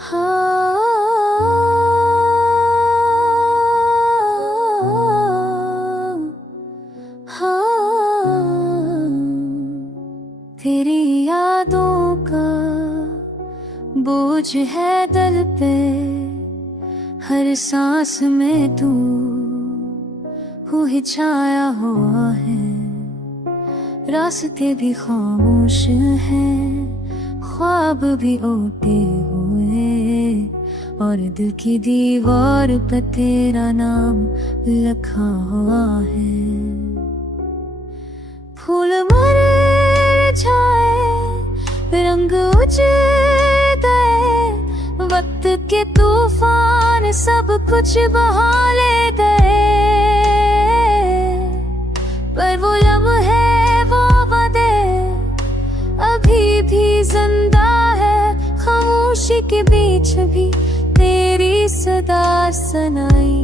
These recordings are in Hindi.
हाँ, हाँ, तेरी यादों का बोझ है दिल पे, हर सांस में तू ही छाया हुआ है। रास्ते भी खामोश हैं, ख्वाब भी ओटे हुए, और दिल की दीवार पे तेरा नाम लिखा हुआ है। फूल मर जाए, रंग उजड़ गए, वक्त के तूफान सब कुछ बहा ले गए, पर वो लम्हे वो वादे अभी भी जिंदा है। खामोशी के बीच भी तेरी सदा सुनाई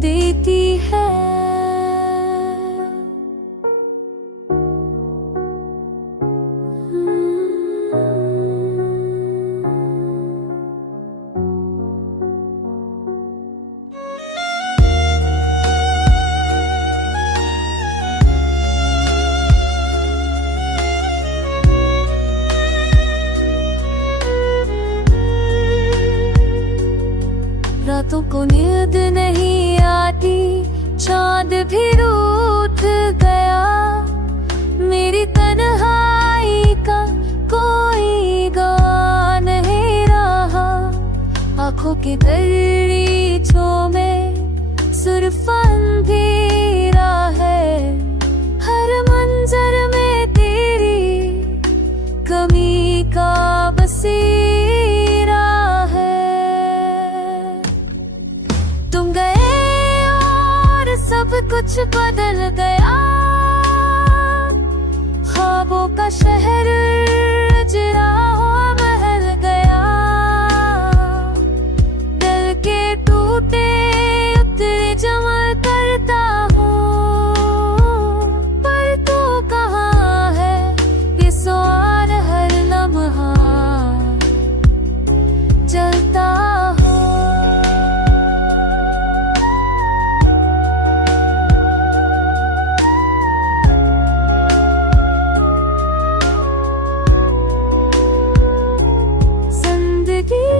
देती है। रातों को नींद नहीं आती, चांद भी रूठ गया, मेरी तन्हाई का कोई गा नहीं रहा। आंखों की दरीचों में सिर्फ अंधेरा है, हर मंजर में तेरी कमी का बसेरा है। तुम गए और सब कुछ बदल गया, ख्वाबों का शहर जरा हुआ महल गया, दिल के टूटे उतरे जमा करता हूँ, पर तू कहाँ है ये सवाल हर लम्हा जलता हूँ।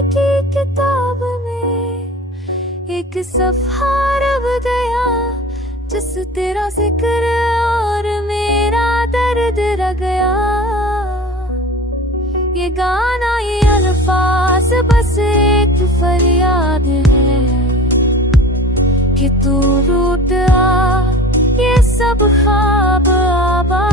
की किताब में एक सफ़ा रब गया, जिस तेरा जिक्र और मेरा दर्द रह गया। ये गाना ये अल्फाज बस एक फरियाद है कि तू रूठ आ, ये सब ख्वाब आबा